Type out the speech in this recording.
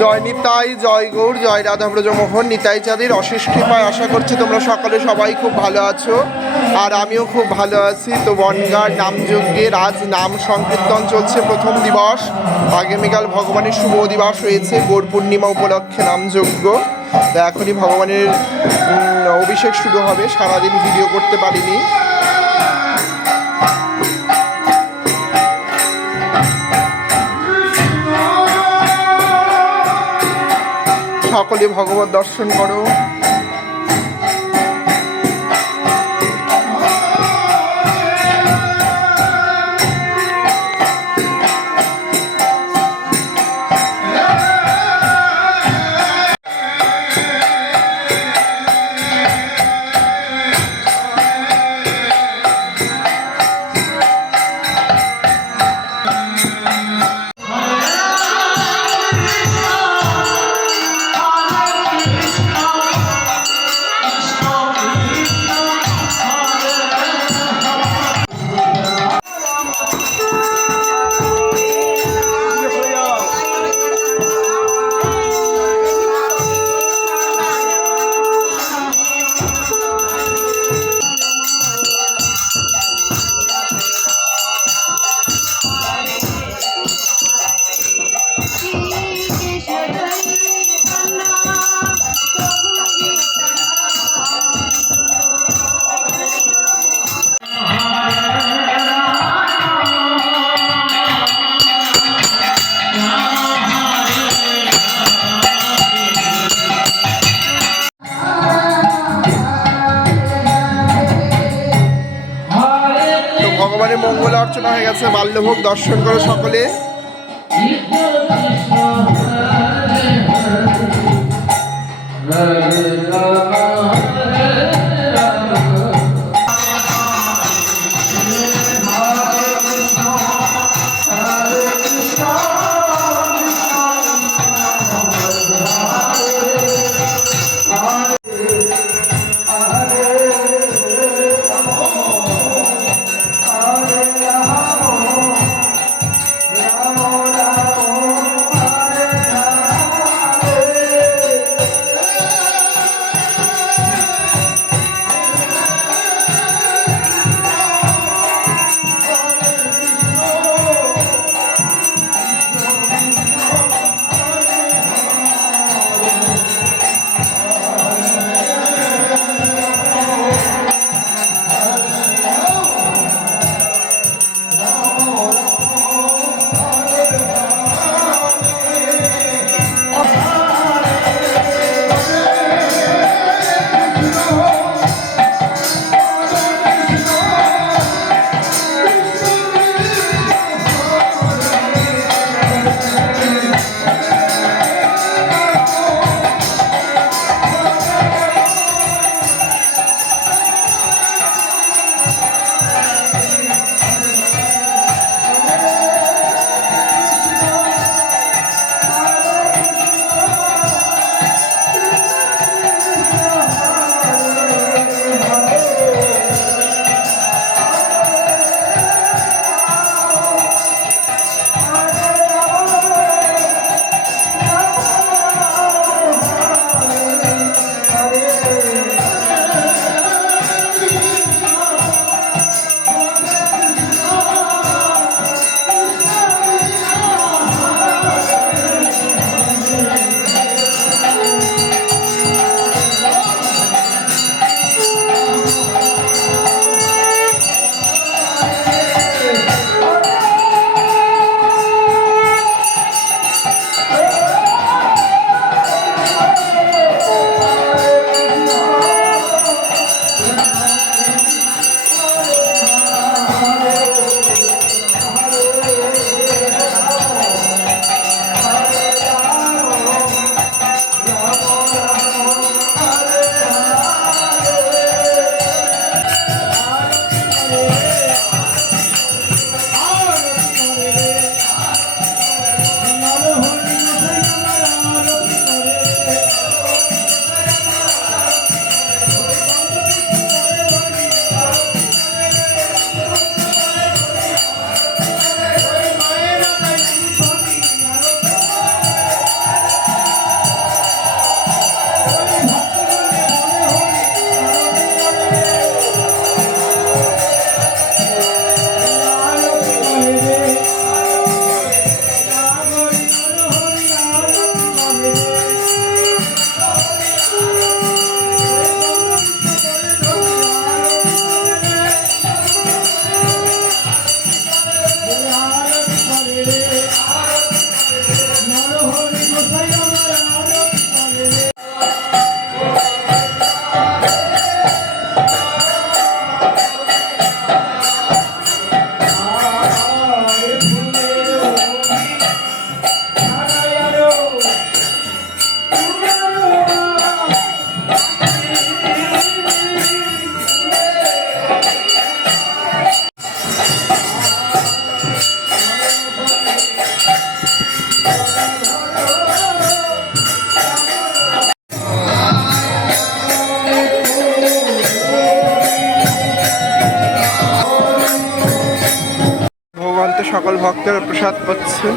জয় নিতাই, জয় গৌর, জয় রাধাব্রজমোহন। নিতাই চাঁদের অশেষ কৃপায় আশা করছি তোমরা সকলে সবাই খুব ভালো আছো, আর আমিও খুব ভালো আছি। তো বনগাঁর নামযজ্ঞের আজ নাম সংকীর্তন চলছে, প্রথম দিবস। আগামীকাল ভগবানের শুভ দিবস হয়েছে, গৌর পূর্ণিমা উপলক্ষে নামযজ্ঞ। তো এখনই ভগবানের অভিষেক শুরু হবে। সারাদিন ভিডিও করতে পারিনি। সকলে ভগবত দর্শন করো। ভগবানের মঙ্গল অর্চনা হয়ে গেছে, বাল্যভোগ দর্শন করো সকলে। ভগবান তো সকল ভক্তের প্রসাদ পাচ্ছে।